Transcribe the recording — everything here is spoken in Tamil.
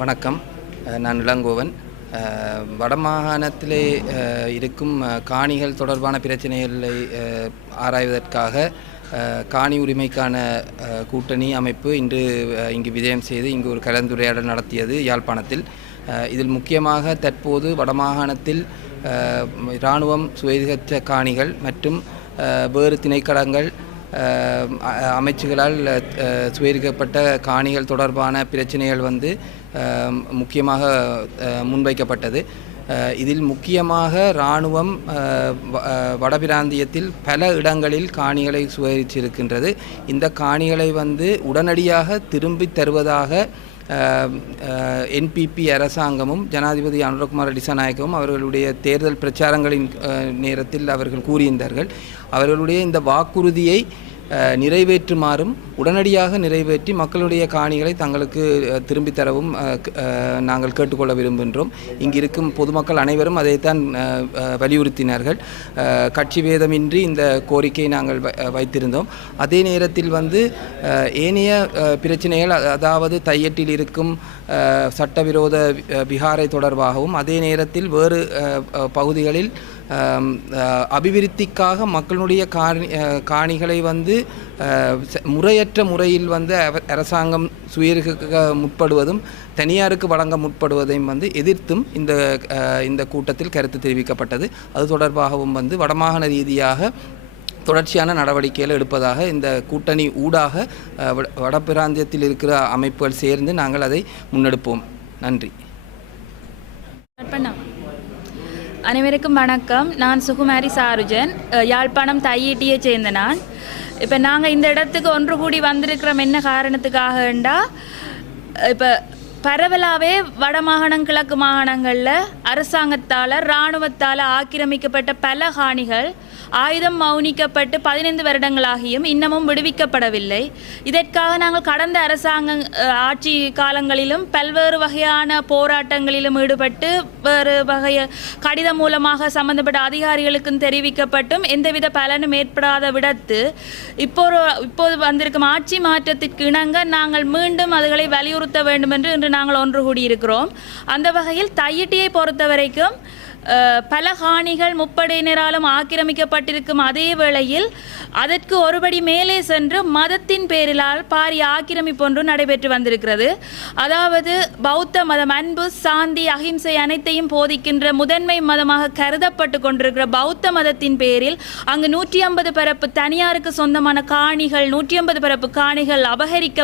வணக்கம். நான் இளங்கோவன். வடமாகாணத்திலே இருக்கும் காணிகள் தொடர்பான பிரச்சனைகளை ஆராய்வதற்காக காணி உரிமைக்கான கூட்டணி அமைப்பு இன்று இங்கு விஜயம் செய்து இங்கு ஒரு கலந்துரையாடல் நடத்தியது யாழ்ப்பாணத்தில். இதில் முக்கியமாக தற்போது வடமாகாணத்தில் இராணுவம் சுவீகரித்த காணிகள் மற்றும் வேறு திணைக்களங்கள் அமைச்சுகளால் சுவீகரிக்கப்பட்ட காணிகள் தொடர்பான பிரச்சனைகள் முக்கியமாக முன்வைக்கப்பட்டது. இதில் முக்கியமாக இராணுவம் வடபிராந்தியத்தில் பல இடங்களில் காணிகளை சுவீகரித்திருக்கின்றது. இந்த காணிகளை உடனடியாக திரும்பி தருவதாக என்பிபி அரசாங்கமும் ஜனாதிபதி அனுரகுமார திசாநாயக்கவும் அவர்களுடைய தேர்தல் பிரச்சாரங்களின் நேரத்தில் அவர்கள் கூறியிருந்தார்கள். அவர்களுடைய இந்த வாக்குறுதியை நிறைவேற்றுமாறும் உடனடியாக நிறைவேற்றி மக்களுடைய காணிகளை தங்களுக்கு திரும்பி தரவும் நாங்கள் கேட்டுக்கொள்ள விரும்புகின்றோம். இங்கிருக்கும் பொதுமக்கள் அனைவரும் அதைத்தான் வலியுறுத்தினார்கள். கட்சி பேதமின்றி இந்த கோரிக்கையை நாங்கள் வைத்திருந்தோம். அதே நேரத்தில் ஏனைய பிரச்சனைகள், அதாவது தையட்டில் இருக்கும் சட்டவிரோத விகாரை தொடர்பாகவும், அதே நேரத்தில் வேறு பகுதிகளில் அபிவிருத்திக்காக மக்களுடைய காணிகளை முறையற்ற முறையில் அரசாங்கம் சுயீகரிக்க முற்படுவதும் தனியாருக்கு வழங்க முற்படுவதையும் எதிர்த்தும் இந்த கூட்டத்தில் கருத்து தெரிவிக்கப்பட்டது. அது தொடர்பாகவும் வடமாகாண ரீதியாக தொடர்ச்சியான நடவடிக்கைகள் எடுப்பதாக இந்த கூட்டணி ஊடாக வடபிராந்தியத்தில் இருக்கிற அமைப்புகள் சேர்ந்து நாங்கள் அதை முன்னெடுப்போம். நன்றி. அனைவருக்கும் வணக்கம். நான் சுகுமாரி சாருஜன், யாழ்ப்பாணம் தையீட்டியை சேர்ந்த நான். இப்போ நாங்கள் இந்த இடத்துக்கு ஒன்று கூடி வந்திருக்கிறோம் என்ன காரணத்துக்காகண்டா, இப்போ பரவலாகவே வடமாகாணம் கிழக்கு மாகாணங்களில் அரசாங்கத்தால் இராணுவத்தால் ஆக்கிரமிக்கப்பட்ட பல காணிகள் ஆயுதம் மௌனிக்கப்பட்டு 15 வருடங்களாகியும் இன்னமும் விடுவிக்கப்படவில்லை. இதற்காக நாங்கள் கடந்த அரசாங்க ஆட்சி காலங்களிலும் பல்வேறு வகையான போராட்டங்களிலும் ஈடுபட்டு வேறு வகைய கடிதம் மூலமாக சம்பந்தப்பட்ட அதிகாரிகளுக்கும் தெரிவிக்கப்பட்டும் எந்தவித பலனும் ஏற்படாத விடத்து இப்போது வந்திருக்கும் ஆட்சி மாற்றத்திற்கு இணங்க நாங்கள் மீண்டும் அதுகளை வலியுறுத்த வேண்டும் என்று இன்று நாங்கள் ஒன்று கூடியிருக்கிறோம். அந்த வகையில் தையிட்டியை பொறுத்த வரைக்கும் பல காணிகள் முப்படையினராலும் ஆக்கிரமிக்கப்பட்டிருக்கும் அதே வேளையில் அதற்கு ஒருபடி மேலே சென்று மதத்தின் பேரிலால் பாரிய ஆக்கிரமிப்பு ஒன்று நடைபெற்று வந்திருக்கிறது. அதாவது பௌத்த மதம் அன்பு, சாந்தி, அகிம்சை அனைத்தையும் போதிக்கின்ற முதன்மை மதமாக கருதப்பட்டு கொண்டிருக்கிற பௌத்த மதத்தின் பேரில் அங்கு 150 பரப்பு தனியாருக்கு சொந்தமான காணிகள், 150 பரப்பு காணிகள் அபகரிக்க